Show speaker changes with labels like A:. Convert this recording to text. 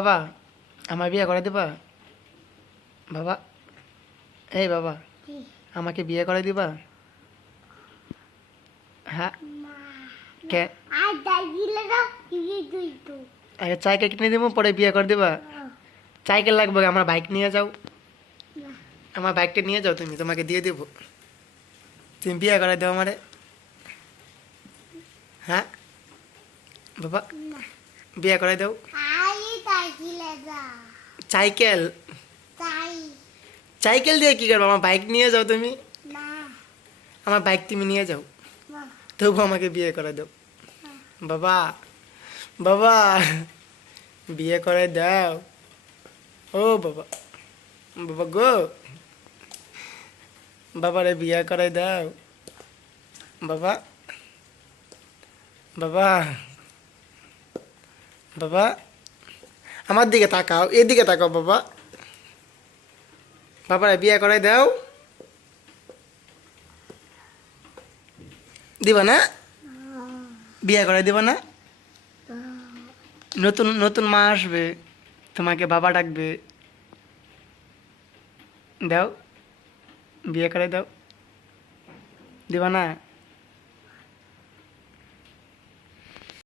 A: বাবা আমার বিয়ে করে দিবা? বাবা এই বাবা আমাকে বিয়ে করে দিবা? হ্যাঁ। কে? আগে সাইকেল কিনে দেবো পরে বিয়ে করে দিবা। সাইকেল লাগবে আমার বাইক নিয়ে যাও। আমার বাইকটা নিয়ে যাও তুমি তোমাকে দিয়ে দেবো। তুমি বিয়ে করে দেবো আমারে। হ্যাঁ? বাবা বিয়ে করে দাও। সাইকেল সাইকেল দিয়ে কী করব? আমার বাইক নিয়ে যাও তুমি? আমার বাইক তুমি নিয়ে যাও। তবু আমাকে বিয়ে করে দাও। বাবা বাবা বিয়ে করে দাও। ও বাবা বাবা গো বাবারে বিয়ে করে দাও। বাবা বাবা বাবা আমার দিকে তাকাও, এদিকে তাকাও বাবা। বাবারে বিয়ে করাই দাও। দিবা না? বিয়ে করে দিবা না? নতুন নতুন মা আসবে, তোমাকে বাবা ডাকবে। দাও, বিয়ে করে দাও। দিবা না?